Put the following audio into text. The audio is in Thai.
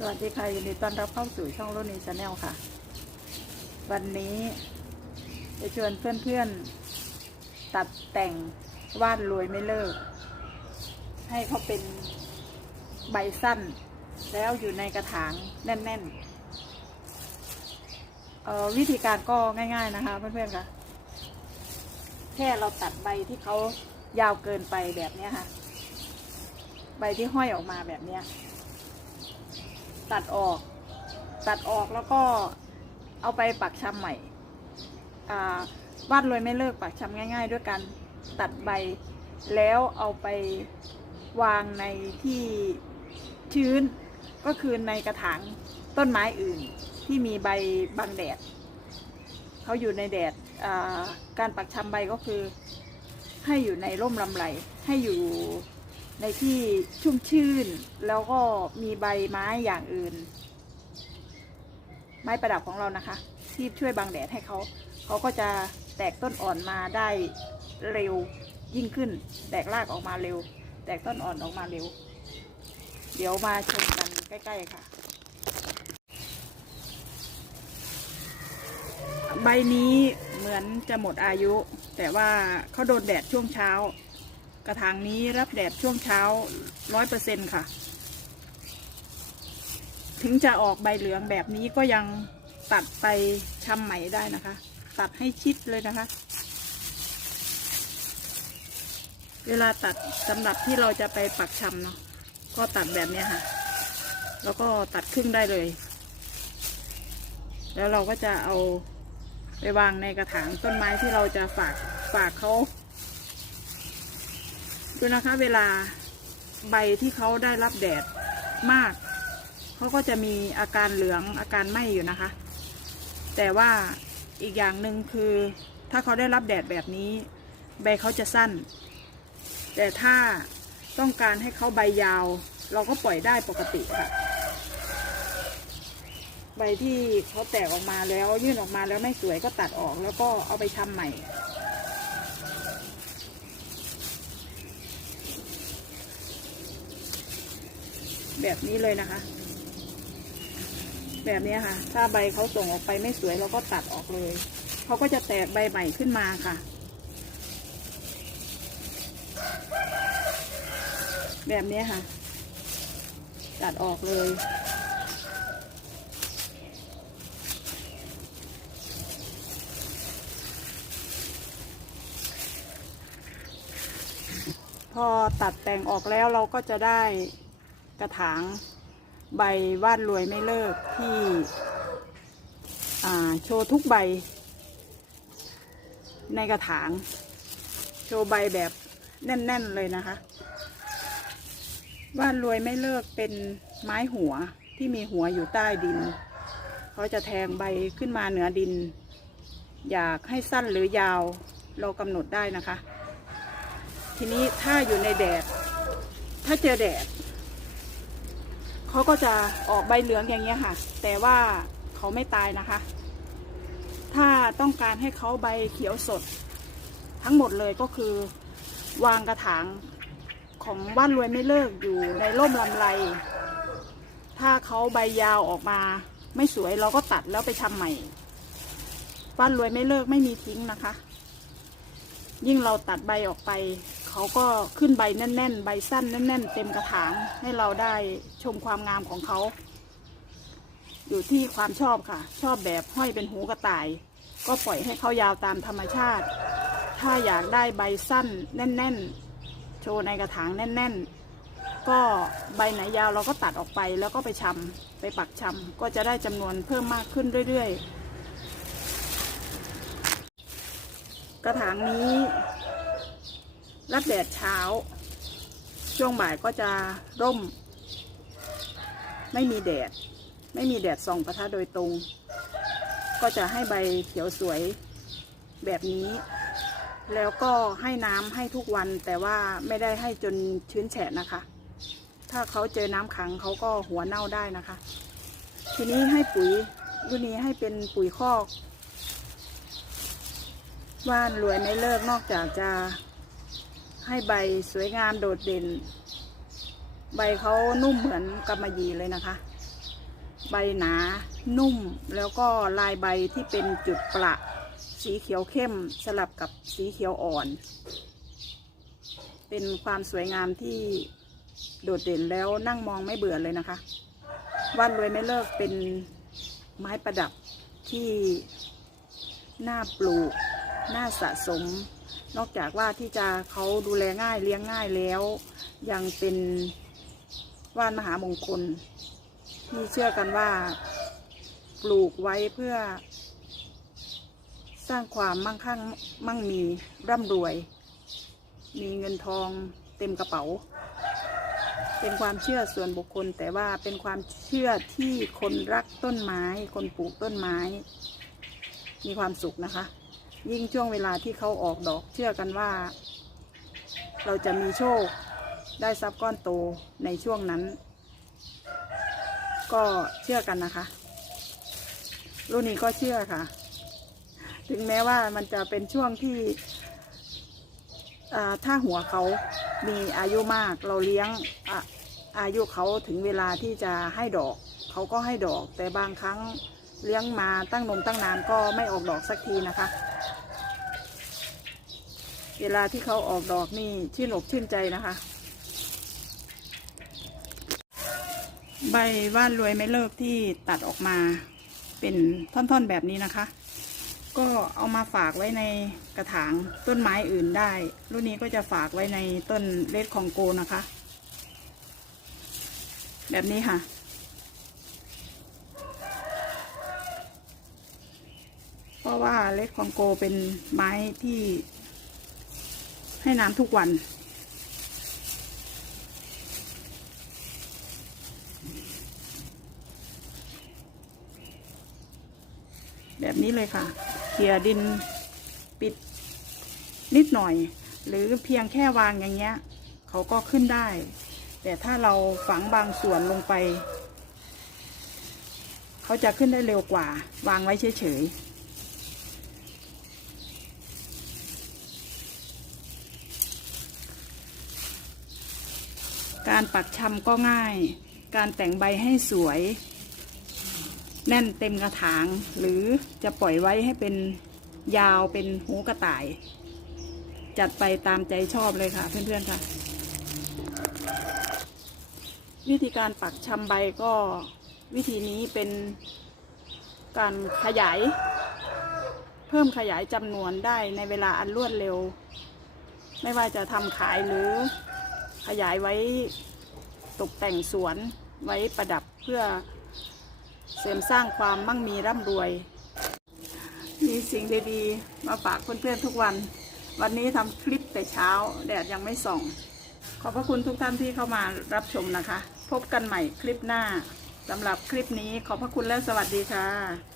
สวัสดีค่ะยินดีต้อนรับเข้าสู่ช่องรุ่นนี้ชาแนลค่ะ วันนี้จะชวนเพื่อนๆ ตัดแต่งวาดรวยไม่เลิก ให้เขาเป็นใบสั้น แล้วอยู่ในกระถางแน่นๆวิธีการก็ง่ายๆนะคะเพื่อนๆค่ะ แค่เราตัดใบที่เขายาวเกินไปแบบนี้ค่ะ ใบที่ห้อยออกมาแบบนี้ ตัดออก ตัดออกแล้วก็เอาไปปักชำใหม่วาดรวยไม่เลิกปักชำง่าย ๆ ด้วยกันตัดใบ แล้วเอาไปวางในที่ชื้นก็คือในกระถางต้นไม้อื่นที่มีใบบังแดดเขาอยู่ในแดดการปักชำใบก็คือให้อยู่ในร่มลำไรให้อยู่ ในที่ชุ่มชื่น แล้วก็มีใบไม้อย่างอื่น ไม้ประดับของเรานะคะ ที่ช่วยบังแดดให้เขาเขาก็จะแตกต้นอ่อนมาได้เร็วยิ่งขึ้น แตกรากออกมาเร็ว แตกต้นอ่อนออกมาเร็ว เดี๋ยวมาชมกันใกล้ ๆ ค่ะ ใบนี้เหมือนจะหมดอายุ แต่ว่าเขาโดนแดดช่วงเช้า กระถางนี้รับแดดช่วงเช้าร้อยเปอร์เซ็นค่ะ ถึงจะออกใบเหลืองแบบนี้ก็ยังตัดไปชำใหม่ได้นะคะ ตัดให้ชิดเลยนะคะ เวลาตัดสำหรับที่เราจะไปปักชำเนาะก็ตัดแบบนี้ค่ะ แล้วก็ตัดครึ่งได้เลย แล้วเราก็จะเอาไปวางในกระถางต้นไม้ที่เราจะฝากฝากเขา ดูนะคะเวลาใบที่เขาได้รับแดดมาก เขาก็จะมีอาการเหลืองอาการไหม้อยู่นะคะ แต่ว่าอีกอย่างหนึ่งคือ ถ้าเขาได้รับแดดแบบนี้ ใบเขาจะสั้น แต่ถ้าต้องการให้เขาใบยาว เราก็ปล่อยได้ปกติค่ะ ใบที่เขาแตกออกมาแล้วยื่นออกมาแล้วไม่สวยก็ตัดออกแล้วก็เอาไปทำใหม่ แบบนี้เลยนะคะ แบบนี้ค่ะ ถ้าใบเขาส่งออกไปไม่สวยเราก็ตัดออกเลยเขาก็จะแตกใบใหม่ขึ้นมาค่ะ แบบนี้ค่ะ ตัดออกเลยพอตัดแต่งออกแล้วเราก็จะได้ กระถางใบวาดรวยไม่เลิกที่โชว์ทุกใบ ในกระถาง โชว์ใบแบบแน่น ๆ เลยนะคะวาดรวยไม่เลิกเป็นไม้หัวที่มีหัวอยู่ใต้ดินเขาจะแทงใบขึ้นมาเหนือดิน อยากให้สั้นหรือยาวเรากำหนดได้นะคะ ทีนี้ถ้าอยู่ในแดด ถ้าเจอแดด เขาก็จะออกใบเหลืองอย่างเงี้ยค่ะ แต่ว่าเขาไม่ตายนะคะ ถ้าต้องการให้เขาใบเขียวสด ทั้งหมดเลยก็คือวางกระถางของบ้านรวยไม่เลิกอยู่ในร่มลำไร ถ้าเขาใบยาวออกมาไม่สวยเราก็ตัดแล้วไปทำใหม่บ้านรวยไม่เลิกไม่มีทิ้งนะคะ ยิ่งเราตัดใบออกไป เขาก็ขึ้นใบแน่น ๆ ใบสั้นแน่น ๆ เต็มกระถางให้เราได้ชมความงามของเขา อยู่ที่ความชอบค่ะ ชอบแบบห้อยเป็นหูกระต่าย ก็ปล่อยให้เขายาวตามธรรมชาติ ถ้าอยากได้ใบสั้นแน่น ๆ โชว์ในกระถางแน่น ๆ ก็ใบไหนยาวเราก็ตัดออกไปแล้วก็ไปชำไปปักชำก็จะได้จำนวนเพิ่มมากขึ้นเรื่อย ๆ กระถางนี้ รับแดดเช้า ช่วงบ่ายก็จะร่ม ไม่มีแดด ไม่มีแดดส่องประทะโดยตรง ก็จะให้ใบเขียวสวยแบบนี้ แล้วก็ให้น้ำให้ทุกวันแต่ว่าไม่ได้ให้จนชื้นแฉะนะคะ ถ้าเขาเจอน้ำขังเขาก็หัวเน่าได้นะคะ ทีนี้ให้ปุ๋ยรุ่นนี้ให้เป็นปุ๋ยคอก ว่านรวยไม่เลิกนอกจากจะให้ใบสวยงามโดดเด่น ใบเขานุ่มเหมือนกำมะหยี่เลยนะคะ ใบหนานุ่มแล้วก็ลายใบที่เป็นจุดประสีเขียวเข้มสลับกับสีเขียวอ่อน เป็นความสวยงามที่โดดเด่นแล้วนั่งมองไม่เบื่อเลยนะคะว่านรวยไม่เลิกเป็นไม้ประดับที่น่าปลูก น่าสะสม นอกจากว่าที่จะเขาดูแลง่ายเลี้ยงง่ายแล้ว ยังเป็นว่านมหามงคลที่เชื่อกันว่าปลูกไว้เพื่อ สร้างความมั่งคั่งมั่งมีร่ำรวย มีเงินทองเต็มกระเป๋า เป็นความเชื่อส่วนบุคคล แต่ว่าเป็นความเชื่อที่คนรักต้นไม้ คนปลูกต้นไม้ มีความสุขนะคะ ยิ่งช่วงเวลาที่เขาออกดอก เชื่อกันว่า เราจะมีโชคได้ทรัพย์ก้อนโตในช่วงนั้น ก็เชื่อกันนะคะ รุ่นนี้ก็เชื่อค่ะ ถึงแม้ว่ามันจะเป็นช่วงที่ถ้าหัวเขามีอายุมากเราเลี้ยงออายุเขาถึงเวลาที่จะให้ดอก เขาก็ให้ดอก แต่บางครั้งเลี้ยงมาตั้งนมตั้งนานก็ไม่ออกดอกสักทีนะคะ เวลาที่เขาออกดอกนี่ชื่นอกชื่นใจนะคะ ใบว่านรวยไม่เลิกที่ตัดออกมาเป็นท่อนๆแบบนี้นะคะ ก็เอามาฝากไว้ในกระถางต้นไม้อื่นได้ รุ่นนี้ก็จะฝากไว้ในต้นเลดคองโกนะคะ แบบนี้ค่ะเพราะว่าเล็ดคองโกเป็นไม้ที่ ให้น้ำทุกวัน แบบนี้เลยค่ะเขี่ยดินปิดนิดหน่อย หรือเพียงแค่วางอย่างเงี้ย เขาก็ขึ้นได้ แต่ถ้าเราฝังบางส่วนลงไป เขาจะขึ้นได้เร็วกว่า วางไว้เฉยๆ การปักชำก็ง่าย การแต่งใบให้สวย แน่นเต็มกระถาง หรือจะปล่อยไว้ให้เป็นยาวเป็นหูกระต่าย จัดไปตามใจชอบเลยค่ะ เพื่อนๆค่ะ วิธีการปักชำใบก็วิธีนี้เป็นการขยาย เพิ่มขยายจำนวนได้ในเวลาอันรวดเร็ว ไม่ว่าจะทำขายหรือ ขยายไว้ตกแต่งสวนไว้ประดับเพื่อเสริมสร้างความมั่งมีร่ำรวย มีสิ่งดีๆ มาฝากเพื่อนๆทุกวัน วันนี้ทำคลิปแต่เช้า แดดยังไม่ส่อง ขอบพระคุณทุกท่านที่เข้ามารับชมนะคะ พบกันใหม่คลิปหน้าสำหรับคลิปนี้ขอบพระคุณและสวัสดีค่ะ